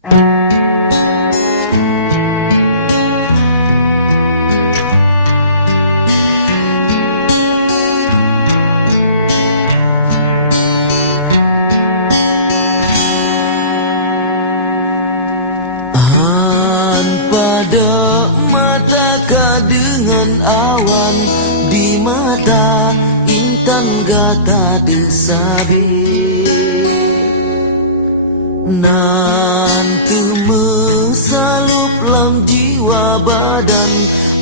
Pada matakah dengan awan di mata intan gata desabe nanti mesalup lam jiwa badan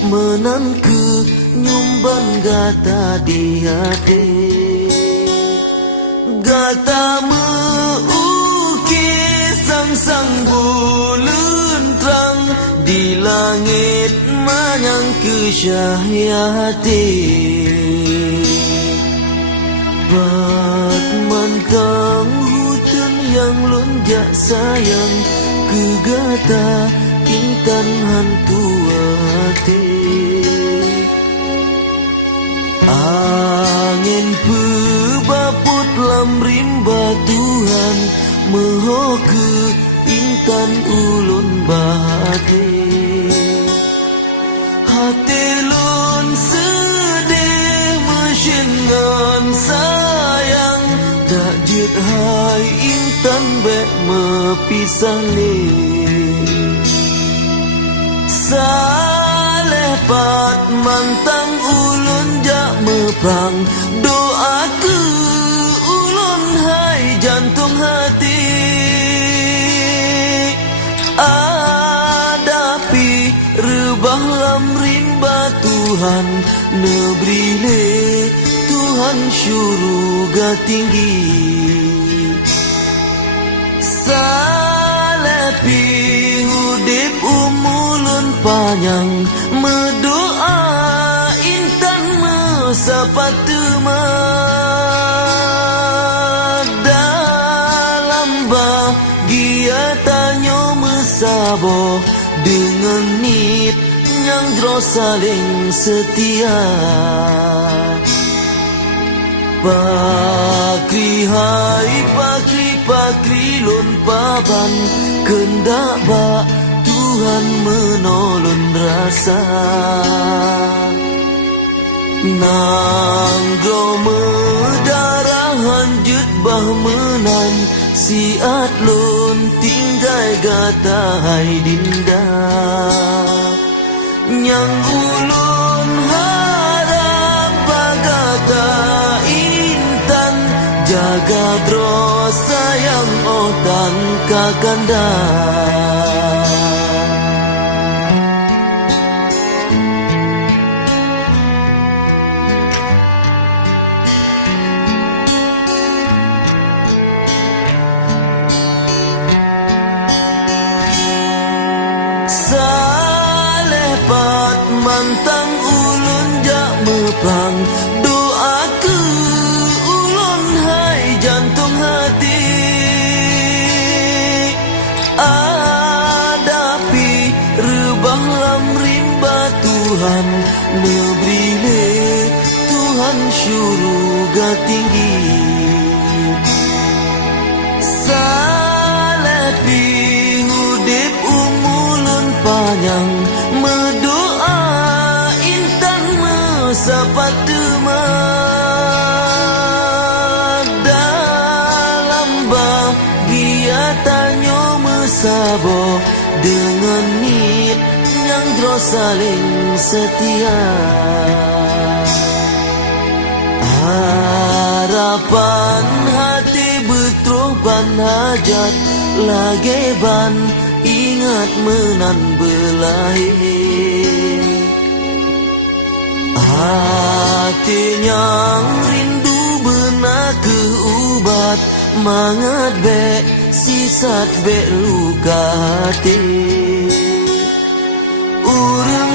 menan ke nyumban gata di hati gata meukis sang-sang bulan terang di langit manyang kesyahiyati Bat mantang hujan yang lonjak sayang kegata intan hantu hati Angin pebaput lam rimba Tuhan mehoke intan ulun bahati hati lun sedih mesin ngan sayang tak jid hai intan bek mepisang ni saleh pat mantang ulun jak meprang doa ke ulun hai jantung hati Adapi rebah lam rimba Tuhan Nebrile Tuhan syurga tinggi Salepi hudip umulun panjang Medoa intan mesapat dalam bahagia tanyo mesabo dengan nit yang jro saling setia Pakri hai pakri lun papan kendak ba Tuhan menolong rasa Nanggro medarah hanjut bah menan Siat lun tinggai gata hai dinda Nyang ulun harap bagata intan Jaga dro sayang otan kakanda Salepat mantang ulun jak mepang doa ke ulun hai jantung hati Adapi rebah lam rimba Tuhan Nebrile Tuhan syurga tinggi Salepi hudip umulun panjang Medoa intan mesapat dalam bahagia tanyo mesabo dengan nit yang jro saling setia harapan hati betroban hajat lageban ingat menan belahi hati yang rindu benak keubat mangat bek sisat bek luka hati urang